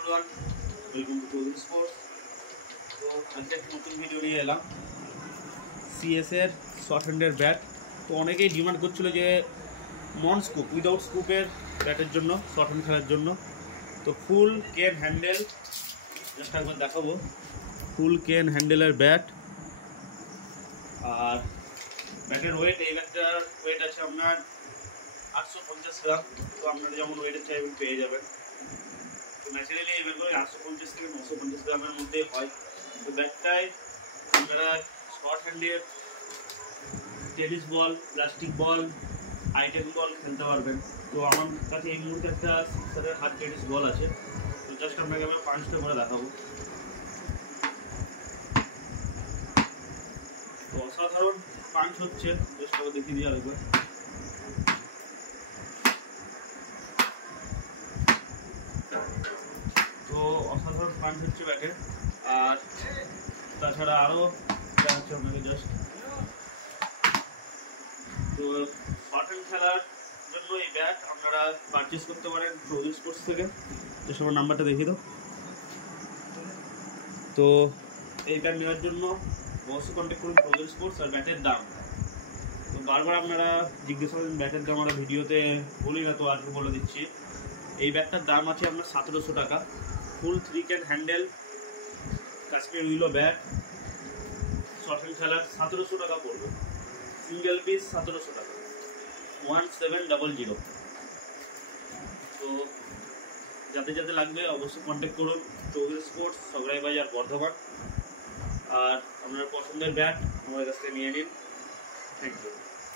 Everyone, welcome to Chowdhury sports. তো আজকে একটা নতুন ভিডিও নিয়ে এলাম সিএস এর শর্ট হ্যান্ডের ব্যাট। তো অনেকেই ডিমান্ড করছিল যে নন স্কুপ উইদাউট স্কুপের ব্যাটের জন্য, শর্ট হ্যান্ড খেলার জন্য। তো ফুল কেন হ্যান্ডেল জাস্ট একবার দেখাবো, ফুল কেন হ্যান্ডেলের ব্যাট। আর ব্যাটের ওয়েট, এই ব্যাটটার ওয়েট আছে আপনার 850 গ্রাম। তো আপনারা যেমন ওয়েটের চাইবেন পেয়ে যাবেন। তো ন্যাচারালি এই ব্যাটগুলো 850 থেকে 950 গ্রামের মধ্যে হয়। তো ব্যাটটায় আপনারা শর্ট হ্যান্ডের টেনিস বল, প্লাস্টিক বল, আইটেম বল খেলতে পারবেন। তো আমার কাছে এই মুহূর্তে একটা সিক্সারের হাত টেনিস বল আছে। তো জাস্ট আপনাকে আমি 5টা করে দেখাবো। তো অসাধারণ পাঞ্চ হচ্ছে, জাস্ট করে দেখিয়ে দিয়ে আরেকবার। তো অসাধারণ পাঞ্চ হচ্ছে ব্যাটের। আর তাছাড়া আরও দেখাচ্ছে আপনাকে জাস্ট। তো শর্ট হ্যান্ড খেলার জন্য এই ব্যাট আপনারা পারচেস করতে পারেন চৌধুরী স্পোর্টস থেকে। তো সবার নাম্বারটা দেখিয়ে দাও। তো এই ব্যাট নেওয়ার জন্য অবশ্যই কন্ট্যাক্ট করুন চৌধুরী স্পোর্টস। আর ব্যাটের দাম, তো বারবার আপনারা জিজ্ঞেস করেন ব্যাটের দাম, আমরা ভিডিওতে বলি না, তো আজকে বলে দিচ্ছি। এই ব্যাটটার দাম আছে আপনার 1700 টাকা। ফুল 3 can handle Kashmir উইলো bat short hand খেলার 1700 টাকা পড়বে। সিঙ্গেল পিস 1700 টাকা, 1700। তো যাতে যাতে লাগবে অবশ্যই কন্ট্যাক্ট করুন চৌধুরী স্পোর্টস, সগরাই বাজার, বর্ধমান। আর আপনার পছন্দের ব্যাট আমাদের কাছ থেকে নিয়ে নিন। Thank you.